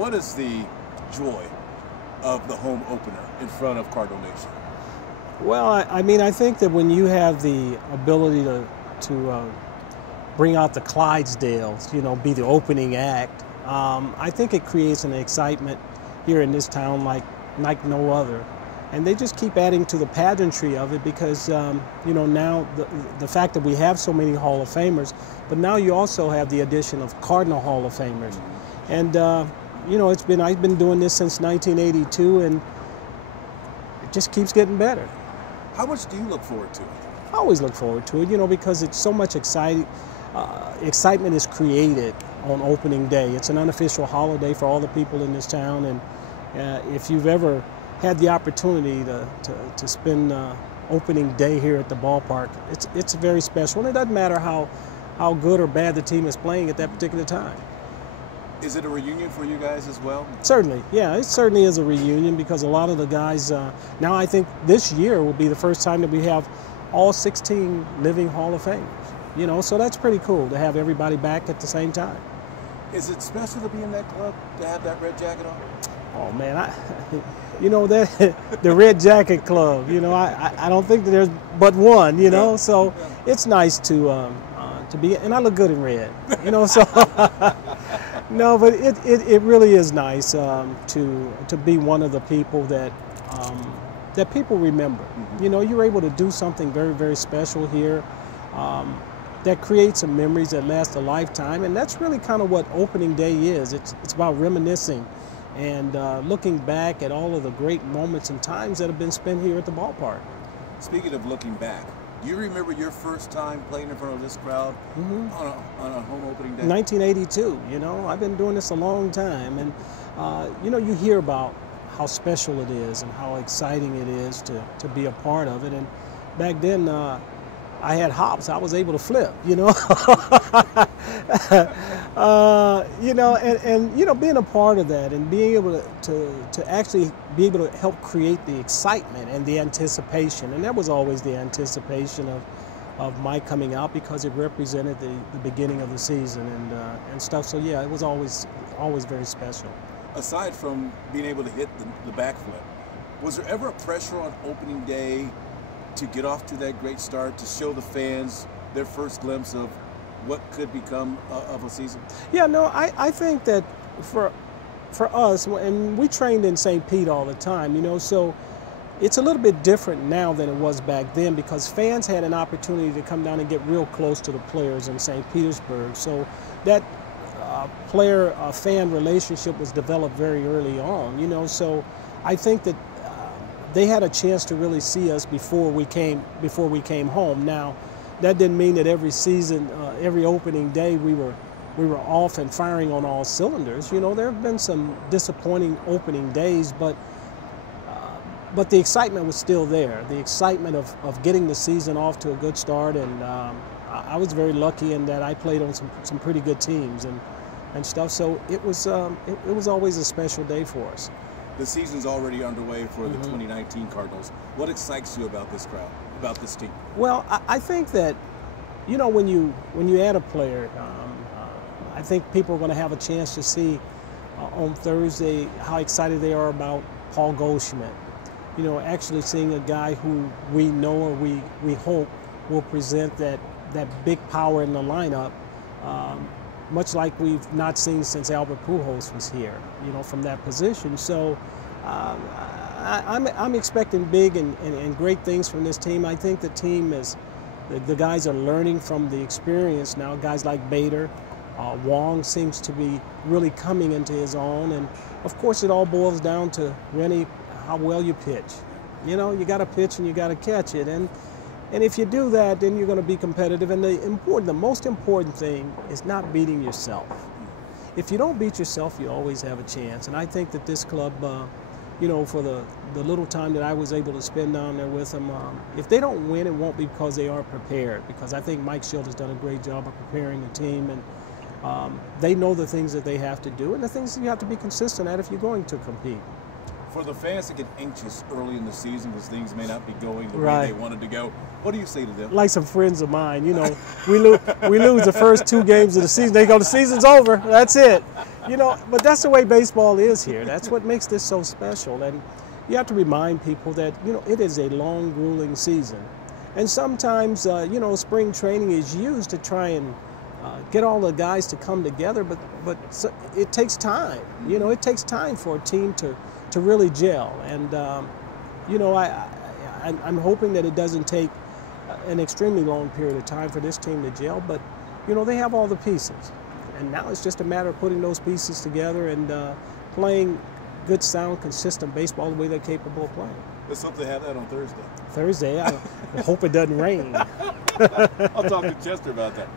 What is the joy of the home opener in front of Cardinal Nation? Well, I mean, I think that when you have the ability to bring out the Clydesdales, you know, be the opening act, I think it creates an excitement here in this town like no other. And they just keep adding to the pageantry of it because, you know, now the fact that we have so many Hall of Famers, but now you also have the addition of Cardinal Hall of Famers. And, you know, I've been doing this since 1982, and it just keeps getting better. How much do you look forward to it? I always look forward to it, you know, because it's so much excitement is created on opening day. It's an unofficial holiday for all the people in this town, and if you've ever had the opportunity to spend opening day here at the ballpark, it's very special, and it doesn't matter how good or bad the team is playing at that particular time. Is it a reunion for you guys as well? Certainly, yeah, it certainly is a reunion because a lot of the guys, now I think this year will be the first time that we have all 16 living Hall of Famers, you know, so that's pretty cool to have everybody back at the same time. Is it special to be in that club, to have that red jacket on? Oh man, you know, the Red Jacket Club, you know, I don't think that there's but one, you know, so it's nice to be, and I look good in red, you know, so no, but it really is nice to be one of the people that people remember. You know, you're able to do something very, very special here that creates some memories that last a lifetime, and that's really kind of what opening day is. It's about reminiscing and looking back at all of the great moments and times that have been spent here at the ballpark. Speaking of looking back, do you remember your first time playing in front of this crowd on a home opening day? 1982, you know, I've been doing this a long time, and you know, you hear about how special it is and how exciting it is to be a part of it, and back then I had hops. I was able to flip, you know. You know, and you know, being a part of that and being able to actually be able to help create the excitement and the anticipation, and that was always the anticipation of my coming out because it represented the beginning of the season and stuff. So yeah, it was always very special. Aside from being able to hit the backflip, was there ever a pressure on opening day to get off to that great start, to show the fans their first glimpse of what could become of a season? Yeah, no, I think that for us, and we trained in St. Pete all the time, you know, so it's a little bit different now than it was back then because fans had an opportunity to come down and get real close to the players in St. Petersburg. So that player-fan relationship was developed very early on, you know, so I think that they had a chance to really see us before we came home. Now, that didn't mean that every season, every opening day, we were off and firing on all cylinders. You know, there have been some disappointing opening days, but the excitement was still there. The excitement of getting the season off to a good start, and I was very lucky in that I played on some pretty good teams and stuff. So it was always a special day for us. The season's already underway for the 2019 Cardinals. What excites you about this crowd, about this team? Well, I think that, you know, when you add a player, I think people are going to have a chance to see on Thursday how excited they are about Paul Goldschmidt. You know, actually seeing a guy who we know or we hope will present that big power in the lineup, much like we've not seen since Albert Pujols was here, you know, from that position. So I'm expecting big and great things from this team. I think the team the guys are learning from the experience now. Guys like Bader, Wong seems to be really coming into his own. And of course it all boils down to, Rene, how well you pitch. You know, you got to pitch and you got to catch it. And if you do that, then you're going to be competitive. And the most important thing is not beating yourself. If you don't beat yourself, you always have a chance. And I think that this club, you know, for the little time that I was able to spend down there with them, if they don't win, it won't be because they aren't prepared. Because I think Mike Schilt has done a great job of preparing the team, and they know the things that they have to do and the things that you have to be consistent at if you're going to compete. For the fans that get anxious early in the season because things may not be going the way they wanted to go, what do you say to them? Like some friends of mine, you know, we lose the first 2 games of the season. They go, the season's over. That's it. You know, but that's the way baseball is here. That's what makes this so special. And you have to remind people that, you know, it is a long, grueling season. And sometimes, you know, spring training is used to try and get all the guys to come together, but it takes time. You know, it takes time for a team to really gel. And, you know, I'm hoping that it doesn't take an extremely long period of time for this team to gel, but, you know, they have all the pieces. And now it's just a matter of putting those pieces together and playing good, sound, consistent baseball the way they're capable of playing. Let's hope they have that on Thursday. Thursday, I hope it doesn't rain. I'll talk to Chester about that.